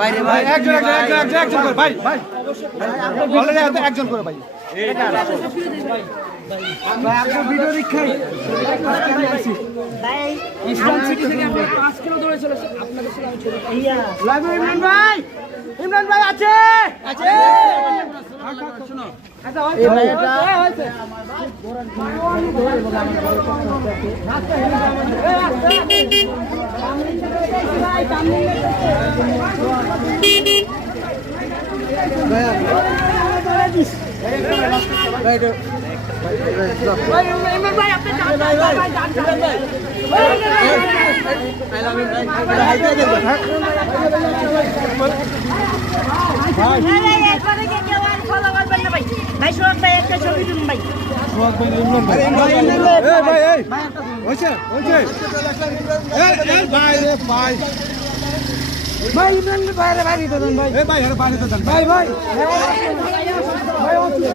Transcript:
বাইরে ভাই একজন করে ভাই ভাই অলরেডি একজন করে ভাই ভাই আপনি ভিডিও দেখাই ভাই ইসলাম সিটি থেকে আমরা 5 কিলো দৌড়ে চলে এসেছি আপনাদের সাথে আমি ছবি লাইভ ইমরান ভাই আছে শুনো আচ্ছা এই ভাই এটা হয়েছে ভাই